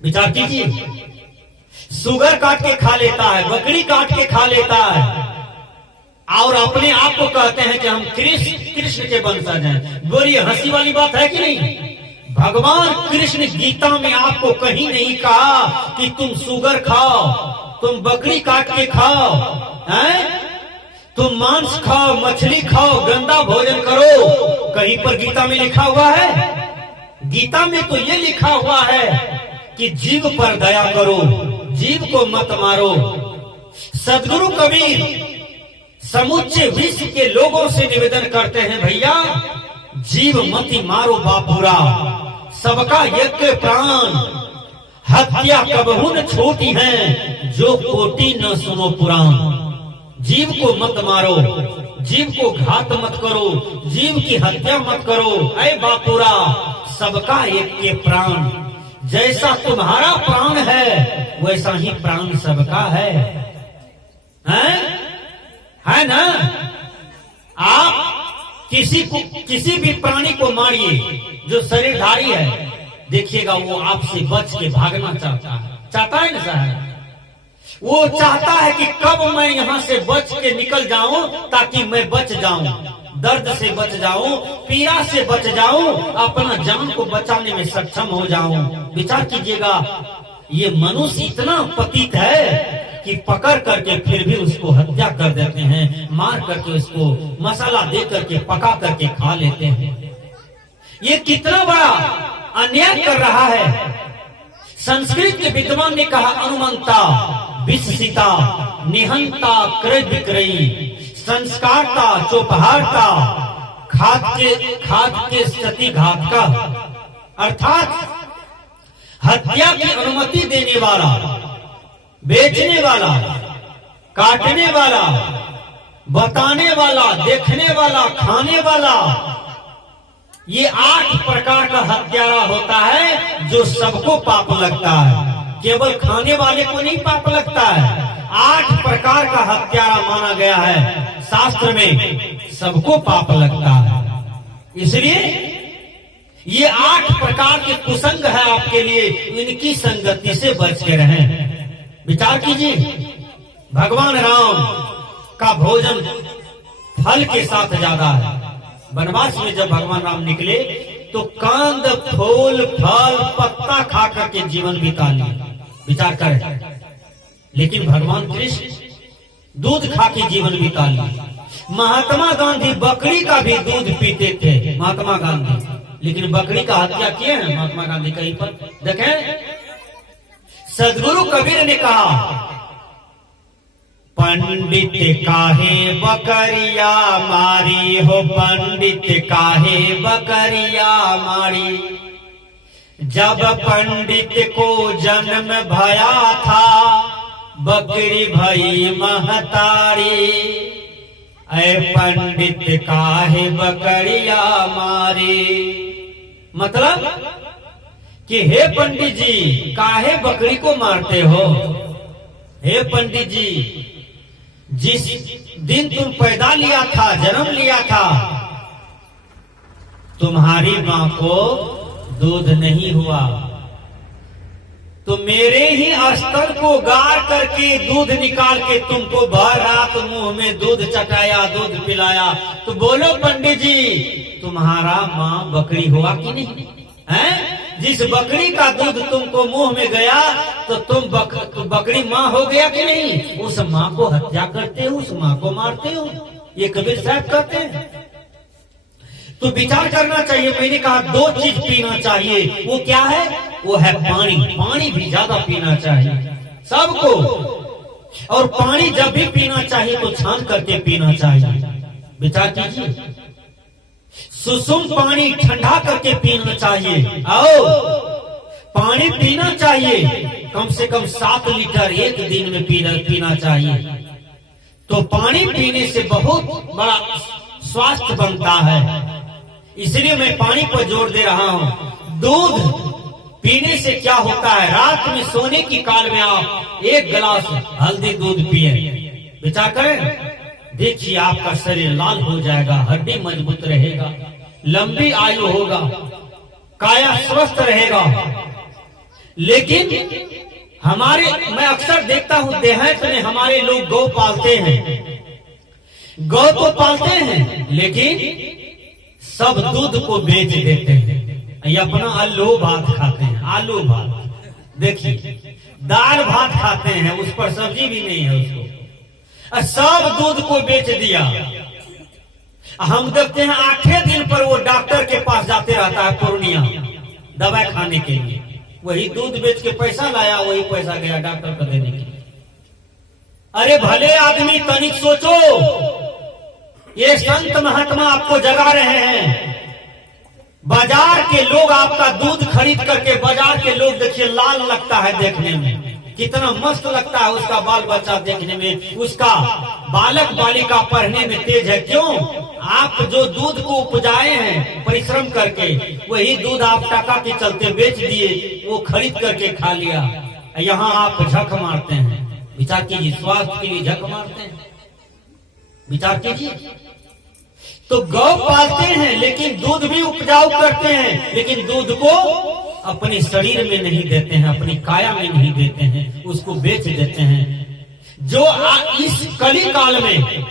विचार कीजिए, सुगर काट के खा लेता है, बकरी काट के खा लेता है और अपने आप को कहते हैं कि हम कृष्ण के वंशज हैं। बोलिए, हंसी वाली बात है कि नहीं? भगवान कृष्ण गीता में आपको कहीं नहीं कहा कि तुम सुगर खाओ, तुम बकरी काट के खाओ, हैं? तुम मांस खाओ, मछली खाओ, गंदा भोजन करो। कहीं पर गीता में लिखा हुआ है? गीता में तो ये लिखा हुआ है कि जीव पर दया करो, जीव को मत मारो। सदगुरु कबीर समुच्चय विश्व के लोगों से निवेदन करते हैं, भैया जीव मति मारो बापुरा, सबका यज्ञ प्राण, हत्या कबहू न छोटी है, जो कोटि न सुनो पुराण। जीव को मत मारो, जीव को घात मत करो, जीव की हत्या मत करो। ऐ बापुरा, सबका यज्ञ प्राण, जैसा तुम्हारा प्राण है वैसा ही प्राण सबका है ना? आप किसी भी प्राणी को मारिए जो शरीरधारी है, देखिएगा वो आपसे बच के भागना चाहता है ना साहब? वो चाहता है कि कब मैं यहाँ से बच के निकल जाऊं ताकि मैं बच जाऊं, दर्द से बच जाऊं, पीड़ा से बच जाऊं, अपना जान को बचाने में सक्षम हो जाऊं। विचार कीजिएगा, ये मनुष्य इतना पतित है कि पकड़ करके फिर भी उसको हत्या कर देते हैं, मार करके उसको मसाला दे करके पका करके खा लेते हैं। ये कितना बड़ा अन्याय कर रहा है। संस्कृत के विद्वान ने कहा, अनुमंता विषसिता निहंता क्रय विक्रयी, संस्कारता चौपहारता, खाद के सती घात का, अर्थात हत्या की अनुमति देने वाला, बेचने वाला, काटने वाला, बताने वाला, देखने वाला, खाने वाला, ये 8 प्रकार का हत्यारा होता है जो सबको पाप लगता है। केवल खाने वाले को नहीं पाप लगता है, 8 प्रकार का हत्यारा माना गया है शास्त्र में, सबको पाप लगता है। इसलिए ये 8 प्रकार के कुसंग है आपके लिए, इनकी संगति से बच के रहें। विचार कीजिए, भगवान राम का भोजन फल के साथ ज्यादा है। वनवास में जब भगवान राम निकले तो कांद फूल फल पत्ता खा करके जीवन बिता लिया। विचार करें, लेकिन भगवान कृष्ण दूध खा के जीवन बिता लिया। महात्मा गांधी बकरी का भी दूध पीते थे, महात्मा गांधी, लेकिन बकरी का हत्या किए हैं महात्मा गांधी कहीं पर देखें? सदगुरु कबीर ने कहा, पंडित काहे बकरिया मारी हो, पंडित काहे बकरिया मारी, जब पंडित को जन्म भया था, बकरी भई महतारी, ऐ पंडित काहे बकरिया मारी। मतलब कि हे पंडित जी, काहे बकरी को मारते हो? हे पंडित जी, जिस दिन तुम पैदा लिया था, जन्म लिया था, तुम्हारी मां को दूध नहीं हुआ, तो मेरे ही अस्तर को गाड़ करके दूध निकाल के तुमको भर रात मुंह में दूध चटाया, दूध पिलाया। तो बोलो पंडित जी, तुम्हारा मां बकरी हुआ कि नहीं है? जिस बकरी का दूध तुमको मुंह में गया तो तुम बकरी माँ हो गया कि नहीं? उस माँ को हत्या करते हो, उस माँ को मारते हो, ये कबीर साहब कहते हैं। तो विचार करना चाहिए। मैंने कहा 2 चीज पीना चाहिए, वो क्या है? वो है पानी। पानी भी ज्यादा पीना चाहिए सबको, और पानी जब भी पीना चाहिए तो छान करके पीना चाहिए। विचार कीजिए, सुसुम पानी ठंडा करके पीना चाहिए। आओ, पानी पीना चाहिए कम से कम 7 लीटर एक दिन में पीना चाहिए। तो पानी पीने से बहुत बड़ा स्वास्थ्य बनता है, इसलिए मैं पानी पर जोर दे रहा हूं। दूध पीने से क्या होता है? रात में सोने की काल में आप 1 गिलास हल्दी दूध पिए, विचार करें, देखिए आपका शरीर लाल हो जाएगा, हड्डी मजबूत रहेगा, लंबी आयु होगा, काया स्वस्थ रहेगा। लेकिन मैं अक्सर देखता हूं देहात में हमारे लोग गौ पालते हैं, गौ तो पालते हैं लेकिन सब दूध को बेच देते हैं। ये अपना आलू भात खाते हैं, आलू भात देखिए, दाल भात खाते हैं, उस पर सब्जी भी नहीं है उसको, सब दूध को बेच दिया। हम देखते हैं 8 दिन पर वो डॉक्टर के पास जाते रहता है पूर्णिया दवाई खाने के लिए, वही दूध बेच के पैसा लाया, वही पैसा गया डॉक्टर को देने के लिए। अरे भले आदमी तनिक सोचो, ये संत महात्मा आपको जगा रहे हैं। बाजार के लोग आपका दूध खरीद करके, बाजार के लोग देखिए लाल लगता है देखने में, कितना मस्त लगता है उसका बाल बच्चा देखने में, उसका बालक बालिका पढ़ने में तेज है। क्यों? आप जो दूध को उपजाए हैं परिश्रम करके, वही दूध आप टका के चलते बेच दिए, वो खरीद करके खा लिया। यहाँ आप झक मारते हैं। विचार कीजिए, स्वास्थ्य के लिए झक मारते हैं, विचार कीजिए। तो गौ पालते हैं लेकिन दूध भी उपजाऊ करते हैं, लेकिन दूध को अपने शरीर में नहीं देते हैं, अपनी काया में नहीं देते हैं, उसको बेच देते हैं। जो इस कली काल में,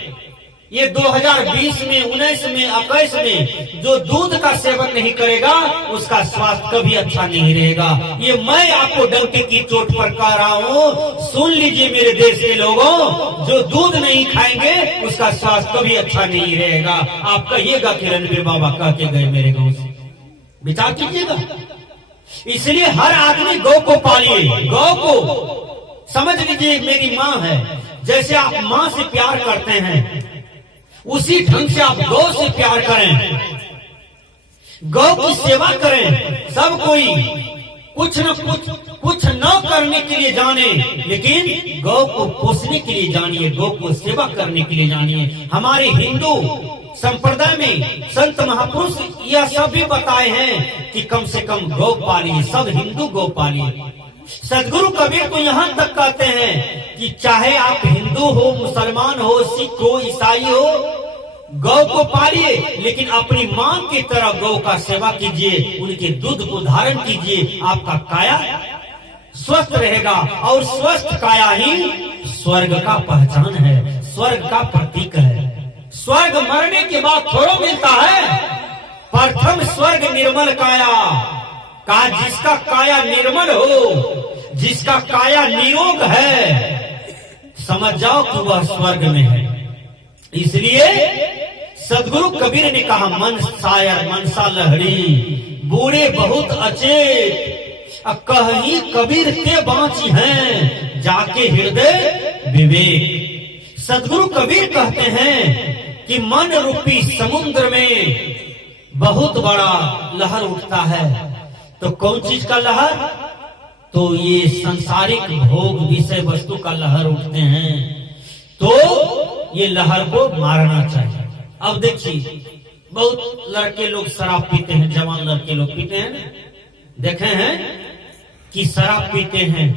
ये 2020 में, 19 में, 21 में जो दूध का सेवन नहीं करेगा उसका स्वास्थ्य कभी अच्छा नहीं रहेगा। ये मैं आपको डंके की चोट पर कह रहा हूँ, सुन लीजिए मेरे देश के लोगों, जो दूध नहीं खाएंगे उसका स्वास्थ्य कभी अच्छा नहीं रहेगा। आप कहिएगा कि रणबीर बाबा कह के गए मेरे गांव से, विचार कीजिएगा। इसलिए हर आदमी गौ को पालिए, गौ को समझ लीजिए मेरी माँ है, जैसे आप माँ से प्यार करते हैं उसी ढंग से आप गौ से प्यार करें, गौ की सेवा करें। सब कोई कुछ न करने के लिए जाने, लेकिन गौ को पोसने के लिए जानिए, गौ को सेवा करने के लिए जानिए। हमारे हिंदू संप्रदाय में संत महापुरुष यह सब भी बताए हैं कि कम से कम गौ पालिए, सब हिंदू गौ पालिए। सदगुरु कबीर को यहाँ तक कहते हैं कि चाहे आप हिंदू हो, मुसलमान हो, सिख हो, ईसाई हो, गौ को पालिए, लेकिन अपनी मां की तरह गौ का सेवा कीजिए, उनके दूध को धारण कीजिए। आपका काया स्वस्थ रहेगा, और स्वस्थ काया ही स्वर्ग का पहचान है, स्वर्ग का प्रतीक है। स्वर्ग मरने के बाद थोड़ा मिलता है। प्रथम स्वर्ग निर्मल काया का, जिसका काया निर्मल हो, जिसका काया निरोग है, समझ जाओ कि वह स्वर्ग में है। इसलिए सदगुरु कबीर ने कहा, मन शायर मनसा लहरी, बूढ़े बहुत अचेत, कहीं कबीर ते बाँची हैं, जाके हृदय विवेक। सदगुरु कबीर कहते हैं कि मन रूपी समुद्र में बहुत बड़ा लहर उठता है। तो कौन चीज का लहर? तो ये सांसारिक भोग विषय वस्तु का लहर उठते हैं, तो ये लहर को मारना चाहिए। अब देखिए, बहुत लड़के लोग शराब पीते हैं, जवान लड़के लोग पीते हैं ना, देखे हैं कि शराब पीते हैं,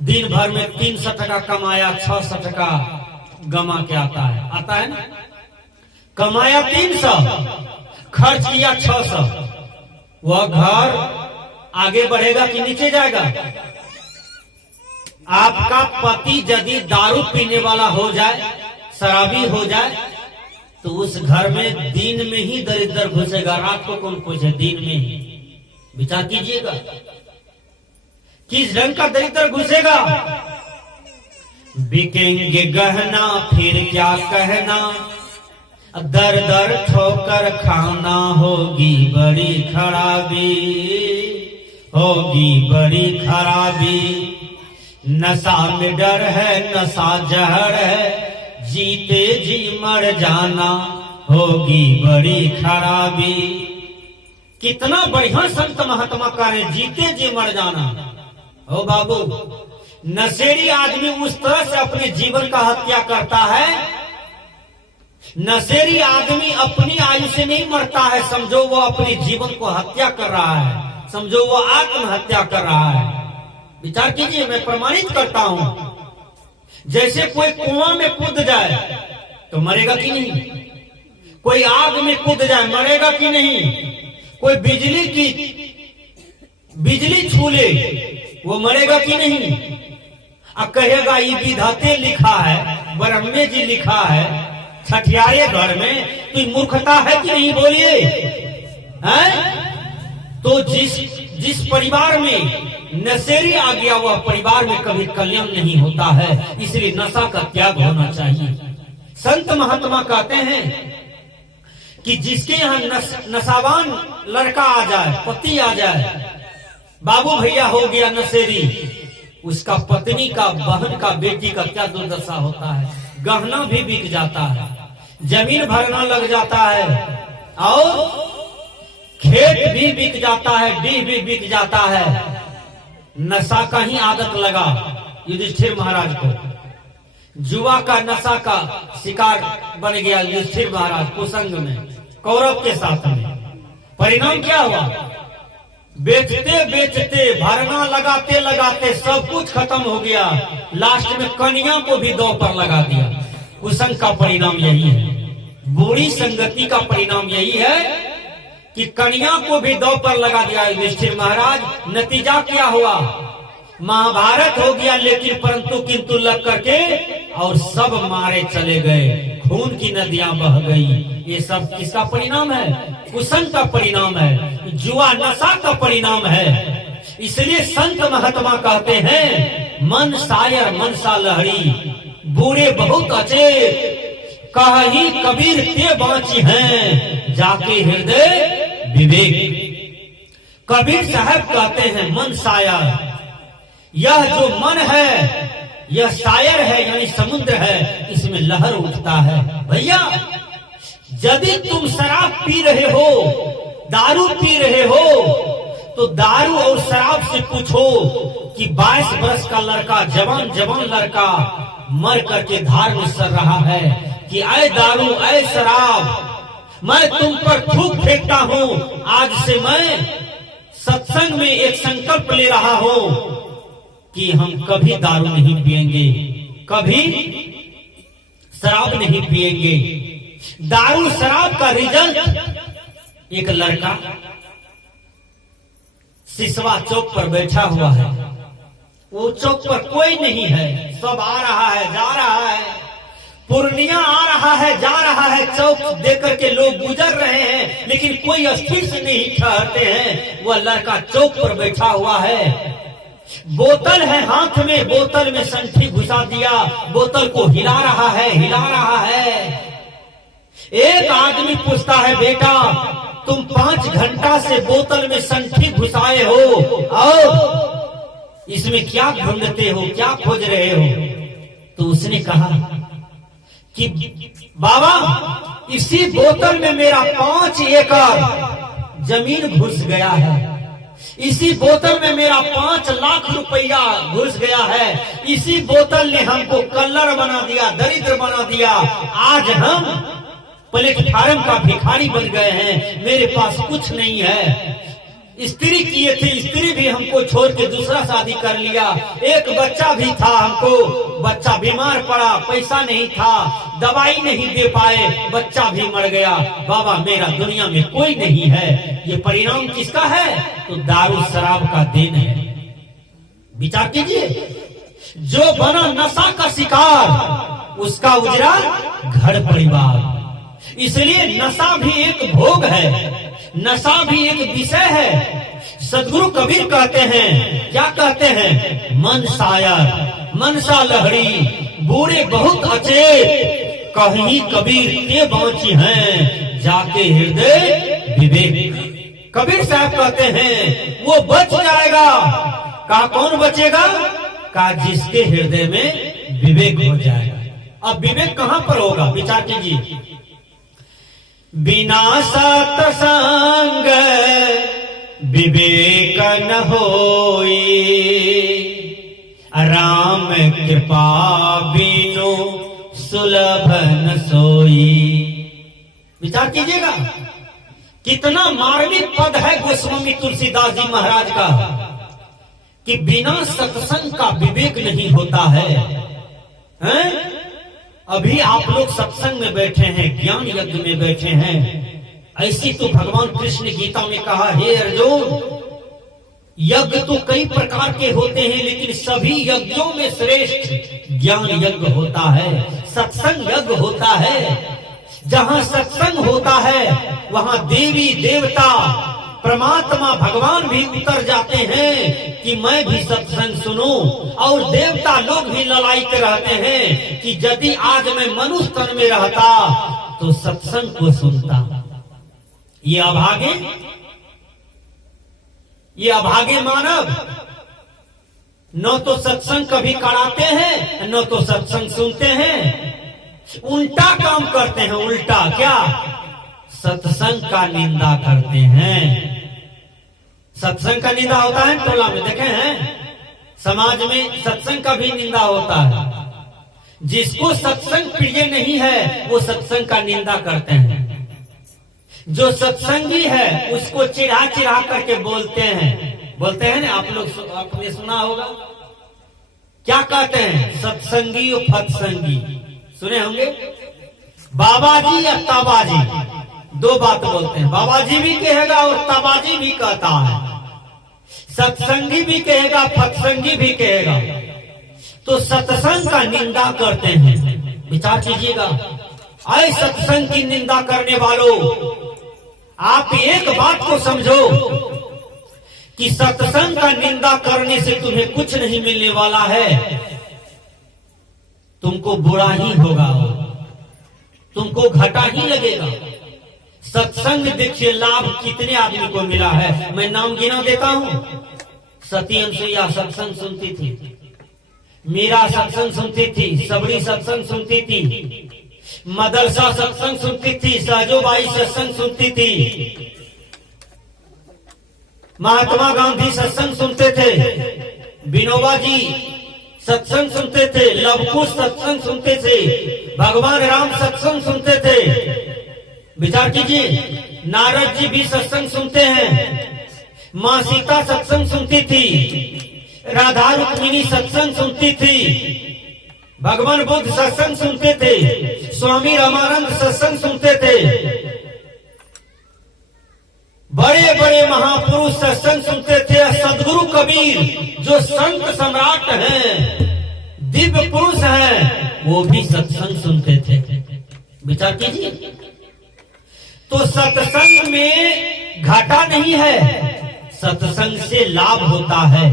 दिन भर में 300 टका कमाया, 600 टका गमा के आता है ना। कमाया 300, खर्च किया 600, वह घर आगे बढ़ेगा कि नीचे जाएगा? आपका पति यदि दारू पीने वाला हो जाए, शराबी हो जाए, तो उस घर में दिन में ही दरिद्र घुसेगा। रात को कौन पूछे? दिन में ही। विचार कीजिएगा किस ढंग का दरिद्र घुसेगा। बिकेंगे गहना फिर क्या कहना, दर दर ठोकर खाना, होगी बड़ी खराबी, होगी बड़ी खराबी। नशा में डर है, नशा जहर है, जीते जी मर जाना, होगी बड़ी खराबी। कितना बढ़िया संत महात्मा करे, जीते जी मर जाना। ओ बाबू, नशेड़ी आदमी उस तरह से अपने जीवन का हत्या करता है। नशेड़ी आदमी अपनी आयु से नहीं मरता है, समझो वो अपने जीवन को हत्या कर रहा है, समझो वो आत्महत्या कर रहा है। विचार कीजिए, मैं प्रमाणित करता हूं। जैसे कोई कुआं में कूद जाए तो मरेगा कि नहीं? कोई आग में कूद जाए मरेगा कि नहीं? कोई बिजली की बिजली छू ले वो मरेगा कि नहीं? अब कहेगा ये विधाते लिखा है, ब्रह्मे जी लिखा है, छठियारे घर में, तो मूर्खता है कि नहीं? बोलिए हैं? तो जिस परिवार में नशेरी आ गया वह परिवार में कभी कल्याण नहीं होता है, इसलिए नशा का त्याग होना चाहिए। संत महात्मा कहते हैं कि जिसके यहाँ नशावान लड़का आ जाए, पति आ जाए, बाबू भैया हो गया नशेरी, उसका पत्नी का, बहन का, बेटी का क्या दुर्दशा होता है। गहना भी बिक जाता है, जमीन भरना लग जाता है, और खेत भी बिक जाता है, डीह भी बिक जाता है। नशा का ही आदत लगा युधिष्ठिर महाराज को, जुआ का, नशा का शिकार बन गया युधिष्ठिर महाराज कुसंग में, कौरव के साथ में। परिणाम क्या हुआ? बेचते बेचते, भरना लगाते लगाते सब कुछ खत्म हो गया, लास्ट में कन्या को भी दो पर लगा दिया। कुसंग का परिणाम यही है, बुरी संगति का परिणाम यही है कि कन्या को भी दो पर लगा दिया युधिष्ठिर महाराज। नतीजा क्या हुआ? महाभारत हो गया, लेकिन परंतु किंतु लग करके और सब मारे चले गए, खून की नदियां बह गई। ये सब किसका परिणाम है? कुसंग का परिणाम है, जुआ नशा का परिणाम है। इसलिए संत महात्मा कहते हैं, मन सायर मनसा लहरी, बूढ़े बहुत अच्छे, कही कबीर ते बाँची हैं, जाके हृदय विवेक। कबीर साहब कहते हैं मन सायर, यह जो मन है यह सायर है, यानी समुद्र है, इसमें लहर उठता है। भैया यदि तुम शराब पी रहे हो, दारू पी रहे हो, तो दारू और शराब से पूछो कि 22 वर्ष का लड़का, जवान जवान लड़का मर करके धार में सर रहा है कि ऐ दारू, ऐ शराब, मैं तुम पर थूक फेंकता हूं। आज से मैं सत्संग में एक संकल्प ले रहा हूं कि हम कभी दारू नहीं पिएंगे, कभी शराब नहीं पिएंगे। दारू शराब का रिजल्ट, एक लड़का सिसवा चौक पर बैठा हुआ है, वो चौक पर कोई नहीं है, सब आ रहा है, जा रहा है, पूर्णिया आ रहा है, जा रहा है, चौक देकर के लोग गुजर रहे हैं, लेकिन कोई स्थिर से नहीं ठहरते हैं। वह लड़का चौक पर बैठा हुआ है, बोतल है हाथ में, बोतल में संठी घुसा दिया, बोतल को हिला रहा है, हिला रहा है। एक आदमी पूछता है, बेटा तुम 5 घंटा से बोतल में संठी घुसाए हो और इसमें क्या ढूंढते हो, क्या खोज रहे हो? तो उसने कहा कि बाबा इसी बोतल में मेरा 5 एकड़ जमीन घुस गया है, इसी बोतल में मेरा 5 लाख रुपया घुस गया है, इसी बोतल ने हमको कल्लर बना दिया, दरिद्र बना दिया। आज हम प्लेटफार्म का भिखारी बन गए हैं, मेरे पास कुछ नहीं है। स्त्री किए थे, स्त्री भी हमको छोड़ के दूसरा शादी कर लिया। एक बच्चा भी था, हमको बच्चा बीमार पड़ा, पैसा नहीं था, दवाई नहीं दे पाए, बच्चा भी मर गया। बाबा मेरा दुनिया में कोई नहीं है। ये परिणाम किसका है? तो दारू शराब का देन है। विचार कीजिए, जो बना नशा का शिकार उसका उजरा घर परिवार। इसलिए नशा भी एक भोग है, नशा भी एक विषय है। सदगुरु कबीर कहते हैं, क्या कहते हैं? मन सायर मनसा लहरी, बूढ़े बहुत अच्छे, कहीं कबीर ते बाँची हैं, जाके हृदय विवेक। कबीर साहब कहते हैं वो बच जाएगा। का कौन बचेगा? का जिसके हृदय में विवेक हो जाएगा। अब विवेक कहां पर होगा? विचार कीजिए। बिना सत्संग विवेक न होई, राम कृपा बिनु सुलभ न सोई। विचार कीजिएगा, कितना मार्मिक पद है गोस्वामी तुलसीदास जी महाराज का कि बिना सत्संग का विवेक नहीं होता है, हैं? अभी आप लोग सत्संग में बैठे हैं, ज्ञान यज्ञ में बैठे हैं। ऐसी तो भगवान कृष्ण गीता में कहा, हे अर्जुन यज्ञ तो कई प्रकार के होते हैं, लेकिन सभी यज्ञों में श्रेष्ठ ज्ञान यज्ञ होता है, सत्संग यज्ञ होता है। जहां सत्संग होता है वहां देवी देवता परमात्मा भगवान भी उतर जाते हैं कि मैं भी सत्संग सुनूं, और देवता लोग भी ललायते रहते हैं कि यदि आज मैं मनुष्य तन में रहता तो सत्संग को सुनता। ये अभागे मानव न तो सत्संग कभी कराते हैं न तो सत्संग सुनते हैं, उल्टा काम करते हैं। उल्टा क्या? सत्संग का निंदा करते हैं। सत्संग का निंदा होता है टोला में, देखे हैं समाज में सत्संग का भी निंदा होता है। जिसको सत्संग प्रिय नहीं है वो सत्संग का निंदा करते हैं। जो सत्संगी है उसको चिढ़ा चिढ़ा करके बोलते हैं ना, आप लोग आपने सुना होगा, क्या कहते हैं? सत्संगी और फतसंगी सुने होंगे। बाबाजी या ताबाजी, दो बात बोलते हैं। बाबाजी भी कहेगा और ताबाजी भी कहता है, सत्संगी भी कहेगा फतसंगी भी कहेगा। तो सत्संग का निंदा करते हैं। विचार कीजिएगा, आए सत्संग की निंदा करने वालों, आप एक बात को समझो कि सत्संग का निंदा करने से तुम्हें कुछ नहीं मिलने वाला है, तुमको बुरा ही होगा, तुमको घाटा ही लगेगा। सत्संग देखिए लाभ कितने आदमी को मिला है, मैं नाम गिना देता हूं। सती अनुसुईया सत्संग सुनती थी, मीरा सत्संग सुनती थी, सबरी सत्संग सुनती थी, मदरसा सत्संग सुनती थी, सहजोबाई सत्संग सुनती थी, महात्मा गांधी सत्संग सुनते थे, विनोबा जी सत्संग सुनते थे, लवकुश सत्संग सुनते थे, भगवान राम सत्संग सुनते थे। विचार कीजिए, नारद जी भी सत्संग सुनते हैं, माँ सीता सत्संग सुनती थी, राधा रुक्मिणी सत्संग सुनती थी, भगवान बुद्ध सत्संग सुनते थे, स्वामी रामानंद सत्संग सुनते थे, बड़े बड़े महापुरुष सत्संग सुनते थे। सदगुरु कबीर जो संत सम्राट हैं, दिव्य पुरुष हैं, वो भी सत्संग सुनते थे। विचार कीजिए, तो सत्संग में घाटा नहीं है, सत्संग से लाभ होता है।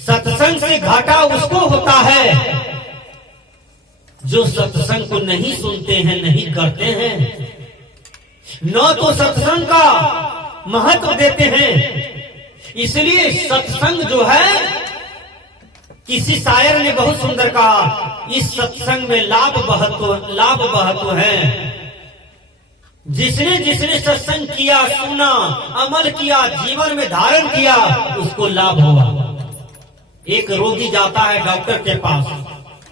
सत्संग से घाटा उसको होता है जो सत्संग को नहीं सुनते हैं, नहीं करते हैं, न तो सत्संग का महत्व देते हैं। इसलिए सत्संग जो है, किसी शायर ने बहुत सुंदर कहा, इस सत्संग में लाभ बहतो है। जिसने जिसने सत्संग किया, सुना, अमल किया, जीवन में धारण किया, उसको लाभ हुआ। एक रोगी जाता है डॉक्टर के पास,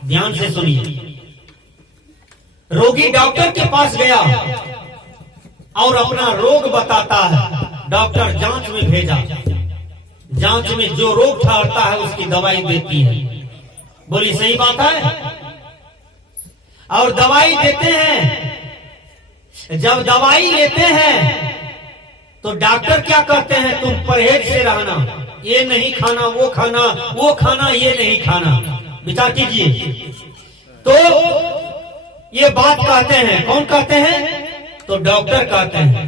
ध्यान से सुनिए। रोगी डॉक्टर के पास गया और अपना रोग बताता है, डॉक्टर जांच में भेजा, जांच में जो रोग ठहरता है उसकी दवाई देती है। बोली सही बात है, और दवाई देते हैं। जब दवाई लेते हैं तो डॉक्टर क्या कहते हैं? तुम परहेज से रहना, ये नहीं खाना, वो खाना, ये नहीं खाना। विचार कीजिए, तो ये बात कहते हैं, कौन कहते हैं? तो डॉक्टर कहते हैं।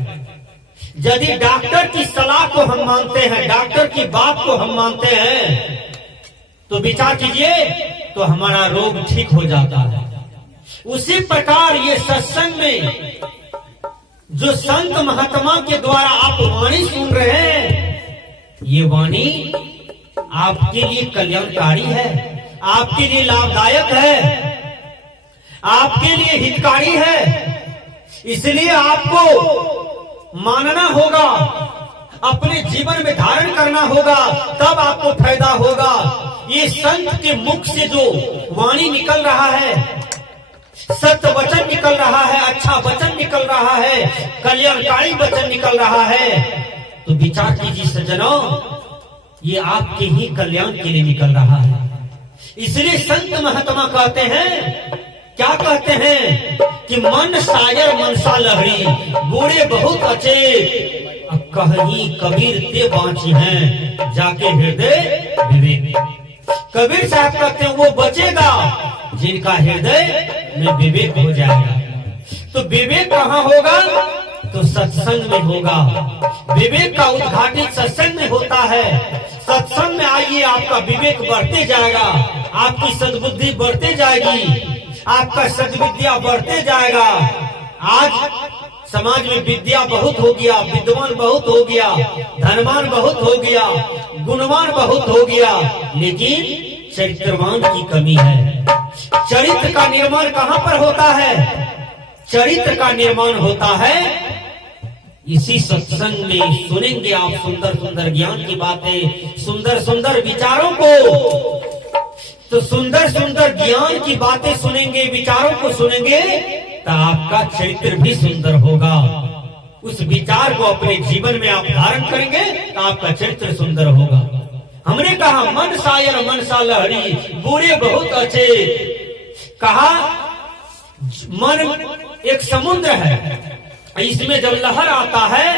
यदि डॉक्टर की सलाह को हम मानते हैं, डॉक्टर की बात को हम मानते हैं, तो विचार कीजिए, तो हमारा रोग ठीक हो जाता है। उसी प्रकार ये सत्संग में जो संत महात्मा के द्वारा आप वाणी सुन रहे हैं, ये वाणी आपके लिए कल्याणकारी है, आपके लिए लाभदायक है, आपके लिए हितकारी है। इसलिए आपको मानना होगा, अपने जीवन में धारण करना होगा, तब आपको फायदा होगा। ये संत के मुख से जो वाणी निकल रहा है, सत्य वचन निकल रहा है, अच्छा वचन निकल रहा है, कल्याणकारी वचन निकल रहा है, तो विचार कीजिए सज्जनों, ये आपके ही कल्याण के लिए निकल रहा है। इसलिए संत महात्मा कहते हैं, क्या कहते हैं कि मन शायर मनसा लहरी, बूढ़े बहुत अच्छे, कहीं कबीर ते बाँची हैं जाके हृदय विवेक। कबीर साहब कहते हैं वो बचेगा जिनका हृदय में विवेक हो जाएगा। तो विवेक कहाँ होगा? तो सत्संग में होगा। विवेक का उद्घाटित सत्संग में होता है। सत्संग में आइए, आपका विवेक बढ़ते जाएगा, आपकी सद्बुद्धि बढ़ते जाएगी, आपका सद्विद्या बढ़ते जाएगा। आज समाज में विद्या बहुत हो गया, विद्वान बहुत हो गया, धनवान बहुत हो गया, गुणवान बहुत हो गया, लेकिन चरित्रवान की कमी है। चरित्र का निर्माण कहाँ पर होता है? चरित्र का निर्माण होता है इसी सत्संग में। सुनेंगे आप सुंदर सुंदर ज्ञान की बातें, सुंदर सुंदर विचारों को, तो सुंदर सुंदर ज्ञान की बातें सुनेंगे, विचारों को सुनेंगे, तो आपका चरित्र भी सुंदर होगा। उस विचार को अपने जीवन में आप धारण करेंगे तो आपका चरित्र सुंदर होगा। हमने कहा मन शायर मन सा लहरी, बुरे बहुत अच्छे। कहा मन एक समुद्र है, इसमें जब लहर आता है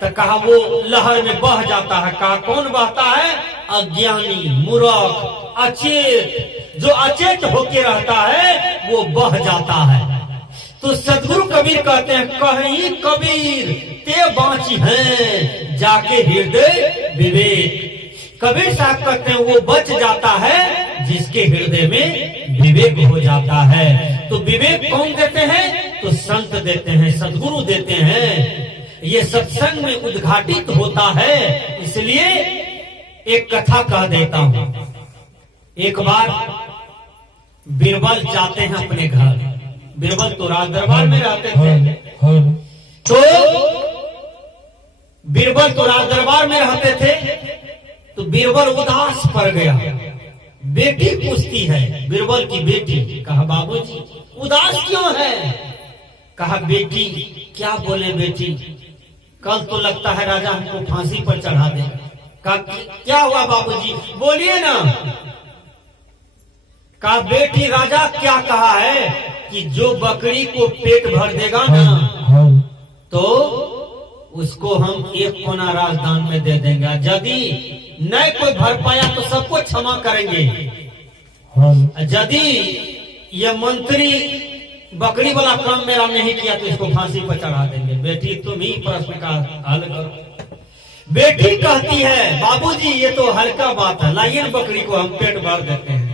तो कहा वो लहर में बह जाता है। कहा कौन बहता है? अज्ञानी, मूर्ख, अचेत। जो अचेत होके रहता है वो बह जाता है। तो सदगुरु कबीर कहते हैं कहीं कबीर ते बाँची हैं जाके हृदय विवेक। कबीर साहब कहते हैं वो बच जाता है जिसके हृदय में विवेक हो जाता है। तो विवेक कौन देते हैं? तो संत देते हैं, सदगुरु देते हैं। ये सत्संग में उद्घाटित होता है। इसलिए एक कथा कह देता हूं। एक बार बीरबल जाते हैं अपने घर। बीरबल तो राज दरबार में रहते थे। तो बीरबल तो राज दरबार में रहते थे। तो बीरबल उदास पड़ गया। बेटी पूछती है, बीरबल की बेटी, कहा बाबूजी उदास क्यों है? कहा बेटी क्या बोले बेटी, कल तो लगता है राजा हमको फांसी पर चढ़ा दे। कहा क्या हुआ बाबूजी, बोलिए ना। कहा बेटी राजा क्या कहा है कि जो बकरी को पेट भर देगा ना तो उसको हम एक कोना राजदान में दे देंगे। यदि नहीं कोई भर पाया तो सबको क्षमा करेंगे। यदि ये मंत्री बकरी वाला काम मेरा नहीं किया तो इसको फांसी पर चढ़ा देंगे। बेटी तुम ही प्रश्न का हल करो। बेटी कहती है बाबूजी ये तो हल्का बात है, लाइए बकरी को हम पेट भर देते हैं।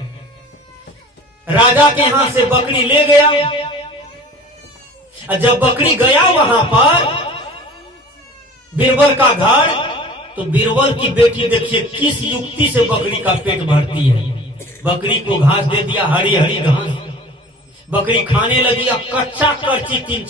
राजा के यहां से बकरी ले गया। जब बकरी गया वहां पर बीरबल का घर, तो बीरबल की बेटी देखिए किस युक्ति से बकरी का पेट भरती है। बकरी को घास दे दिया, हरी हरी घास। बकरी खाने लगी। कच्चा करची 3